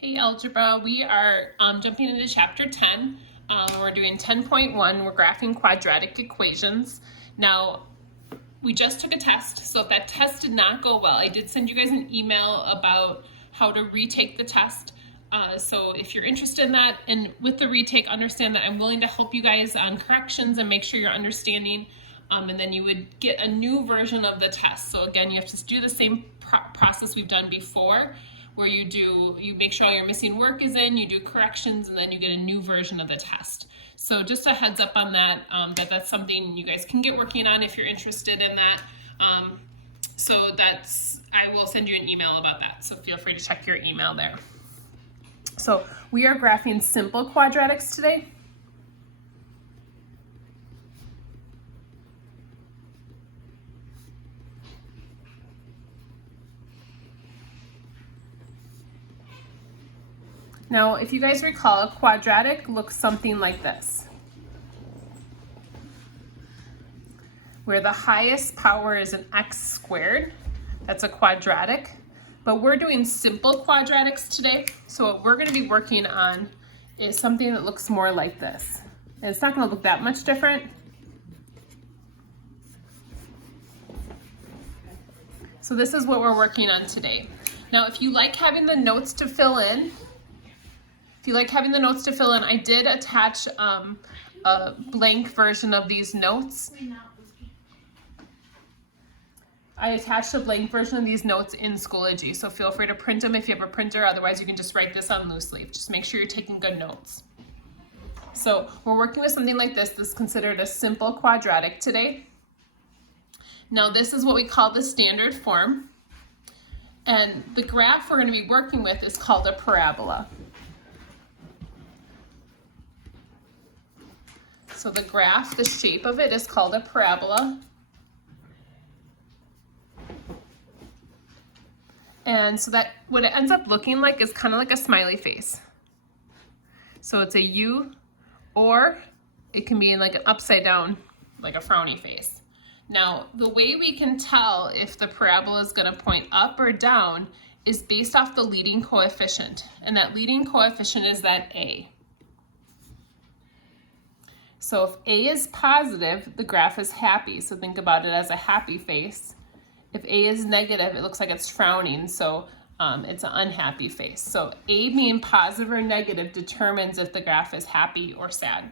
Hey Algebra, we are jumping into chapter 10. We're doing 10.1, we're graphing quadratic equations. Now, we just took a test, so if that test did not go well, I did send you guys an email about how to retake the test. So if you're interested in that, and with the retake, understand that I'm willing to help you guys on corrections and make sure you're understanding, and then you would get a new version of the test. So again, you have to do the same process we've done before, where you make sure all your missing work is in, you do corrections, and then you get a new version of the test. So just a heads up on that, that's something you guys can get working on if you're interested in that. I will send you an email about that, so feel free to check your email there. So we are graphing simple quadratics today. Now, if you guys recall, a quadratic looks something like this, where the highest power is an x squared. That's a quadratic. But we're doing simple quadratics today, so what we're going to be working on is something that looks more like this. And it's not going to look that much different. So this is what we're working on today. Now, if you like having the notes to fill in, I did attach a blank version of these notes. I attached a blank version of these notes in Schoology, so feel free to print them if you have a printer. Otherwise, you can just write this on loose leaf. Just make sure you're taking good notes. So we're working with something like this. This is considered a simple quadratic today. Now, this is what we call the standard form. And the graph we're going to be working with is called a parabola. So the graph, the shape of it is called a parabola. And so that what it ends up looking like is kind of like a smiley face. So it's a U, or it can be like an upside down, like a frowny face. Now, the way we can tell if the parabola is going to point up or down is based off the leading coefficient. And that leading coefficient is that A. So if A is positive, the graph is happy. So think about it as a happy face. If A is negative, it looks like it's frowning, so it's an unhappy face. So A being positive or negative determines if the graph is happy or sad.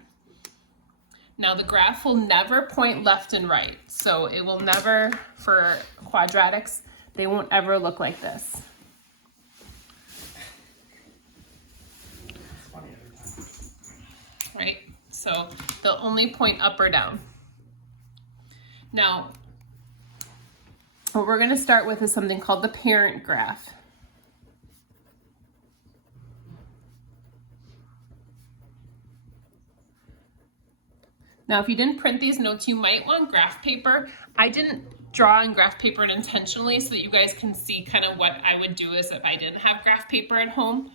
Now the graph will never point left and right. So it will never, for quadratics, they won't ever look like this. Right? So they'll only point up or down. Now, what we're going to start with is something called the parent graph. Now, if you didn't print these notes, you might want graph paper. I didn't draw on graph paper intentionally so that you guys can see kind of what I would do as if I didn't have graph paper at home.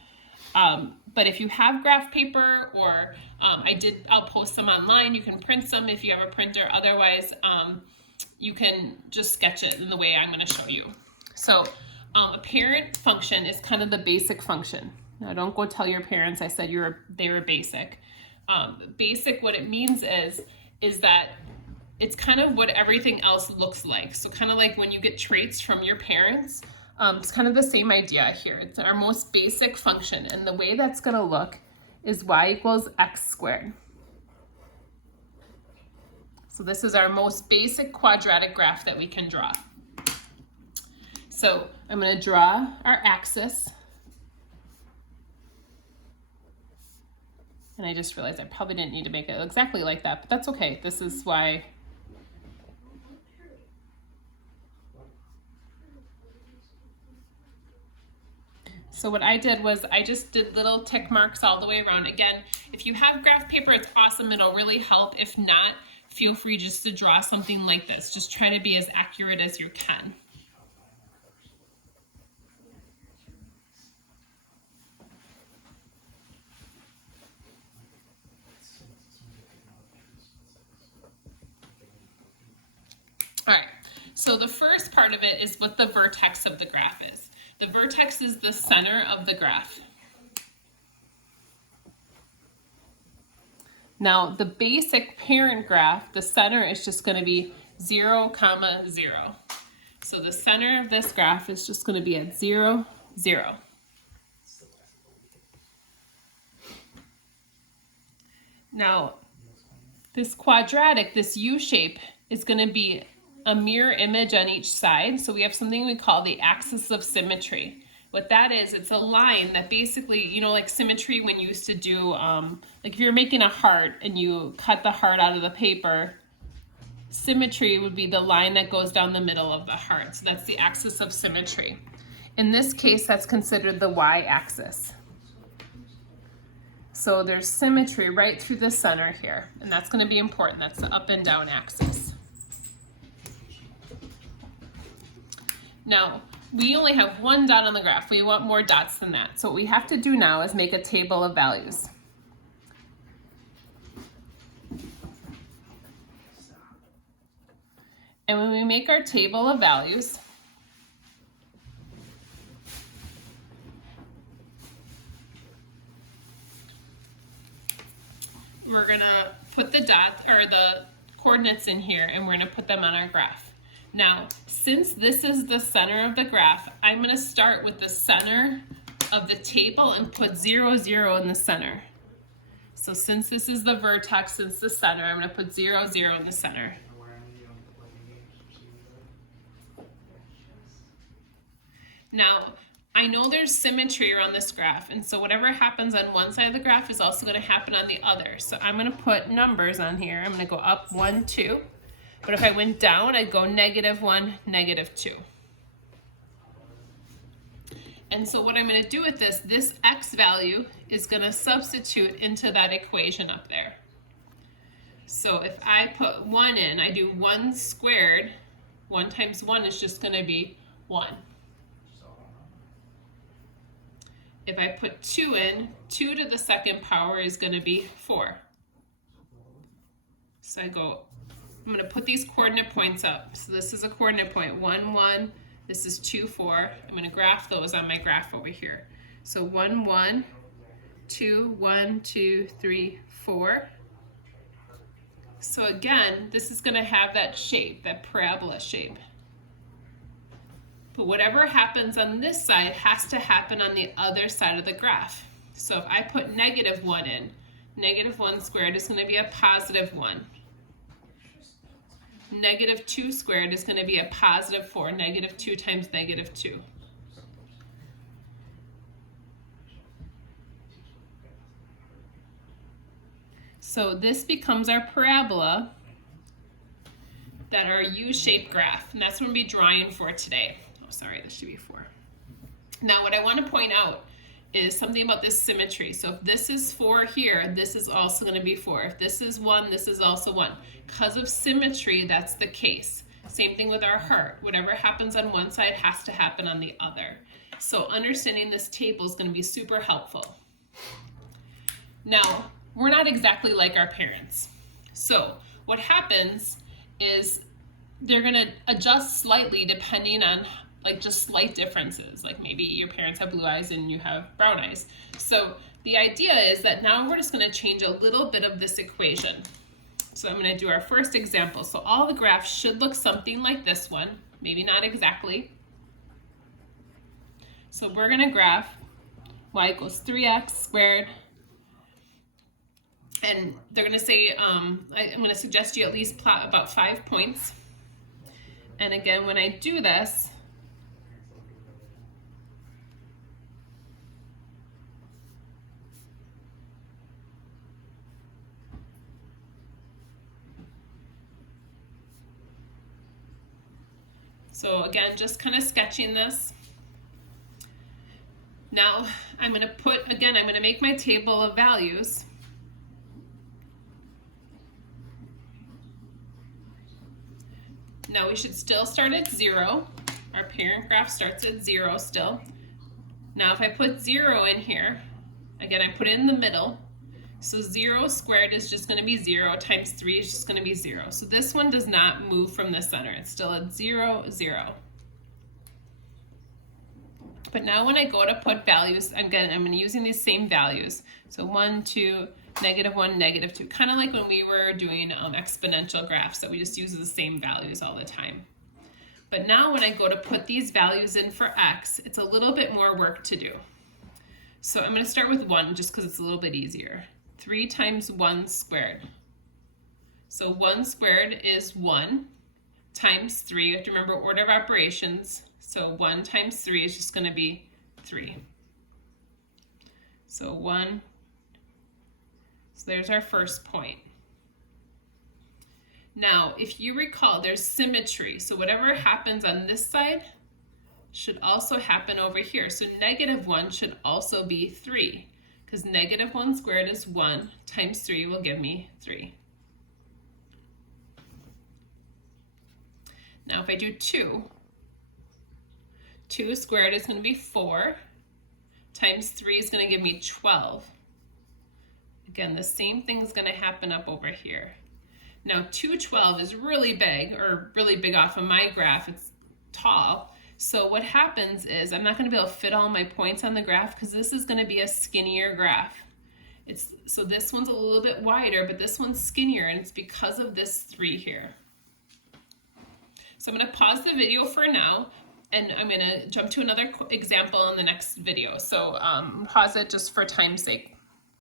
But if you have graph paper, or I'll post some online. You can print some if you have a printer. Otherwise, you can just sketch it in the way I'm going to show you. So a parent function is kind of the basic function. Now, don't go tell your parents I said they were basic. Basic, what it means is that it's kind of what everything else looks like. So kind of like when you get traits from your parents, it's kind of the same idea here. It's our most basic function, and the way that's going to look is y equals x squared. So this is our most basic quadratic graph that we can draw. So I'm going to draw our axis. And I just realized I probably didn't need to make it exactly like that, but that's okay. This is why. So what I did was I just did little tick marks all the way around. Again, if you have graph paper, it's awesome. It'll really help. If not, feel free just to draw something like this. Just try to be as accurate as you can. All right, so the first part of it is what the vertex of the graph is. The vertex is the center of the graph. Now the basic parent graph, the center is just going to be 0, 0. So the center of this graph is just going to be at 0, 0. Now this quadratic, this U shape, is going to be a mirror image on each side. So we have something we call the axis of symmetry. What that is, it's a line that basically, you know, like symmetry when you used to do, like if you're making a heart and you cut the heart out of the paper, symmetry would be the line that goes down the middle of the heart. So that's the axis of symmetry. In this case, that's considered the y-axis. So there's symmetry right through the center here, and that's going to be important. That's the up and down axis. Now, we only have one dot on the graph. We want more dots than that. So what we have to do now is make a table of values. And when we make our table of values, we're gonna put the dot or the coordinates in here and we're gonna put them on our graph. Now, since this is the center of the graph, I'm gonna start with the center of the table and put 0, 0 in the center. So since this is the vertex, since the center, I'm gonna put 0, 0 in the center. Now, I know there's symmetry around this graph, and so whatever happens on one side of the graph is also going to happen on the other. So I'm going to put numbers on here. I'm going to go up 1, 2. But if I went down, I'd go -1, -2. And so what I'm going to do with this x value is going to substitute into that equation up there. So if I put 1 in, I do 1 squared. 1 times 1 is just going to be 1. If I put 2 in, 2 to the second power is going to be 4. So I'm going to put these coordinate points up. So this is a coordinate point, 1, 1. This is 2, 4. I'm going to graph those on my graph over here. So 1, 1, 2, 1, 2, 3, 4. So again, this is going to have that shape, that parabola shape. But whatever happens on this side has to happen on the other side of the graph. So if I put -1 in, -1 squared is going to be a +1. -2 squared is going to be a +4. -2 times -2. So this becomes our parabola, that our U-shaped graph, and that's what we'll be drawing for today. Sorry, this should be 4. Now what I want to point out is something about this symmetry. So if this is 4 here, this is also going to be 4. If this is 1, this is also 1. Because of symmetry, that's the case. Same thing with our heart. Whatever happens on one side has to happen on the other. So understanding this table is going to be super helpful. Now, we're not exactly like our parents. So what happens is they're going to adjust slightly depending on like just slight differences. Like maybe your parents have blue eyes and you have brown eyes. So the idea is that now we're just going to change a little bit of this equation. So I'm going to do our first example. So all the graphs should look something like this one, maybe not exactly. So we're going to graph y equals 3x squared. And they're going to say, I'm going to suggest you at least plot about 5 points. And again, when I do this, so again, just kind of sketching this. Now I'm going to make my table of values. Now we should still start at 0. Our parent graph starts at 0 still. Now if I put 0 in here, again I put it in the middle. So 0 squared is just going to be 0 times 3 is just going to be 0. So this one does not move from the center. It's still at 0, 0. But now when I go to put values, again I'm using these same values. So 1, 2, -1, -2, kind of like when we were doing exponential graphs that we just use the same values all the time. But now when I go to put these values in for x, it's a little bit more work to do. So I'm going to start with 1 just because it's a little bit easier. 3 times 1 squared. So 1 squared is 1 times 3. You have to remember order of operations. So 1 times 3 is just going to be 3. So 1. So there's our first point. Now, if you recall, there's symmetry. So whatever happens on this side should also happen over here. So -1 should also be 3, because -1 squared is 1 times 3 will give me 3. Now if I do 2, 2 squared is going to be 4 times 3 is going to give me 12. Again, the same thing is going to happen up over here. Now 212 is really big, or really big off of my graph. It's tall. So what happens is I'm not going to be able to fit all my points on the graph because this is going to be a skinnier graph. So this one's a little bit wider, but this one's skinnier, and it's because of this 3 here. So I'm going to pause the video for now, and I'm going to jump to another example in the next video. So pause it just for time's sake.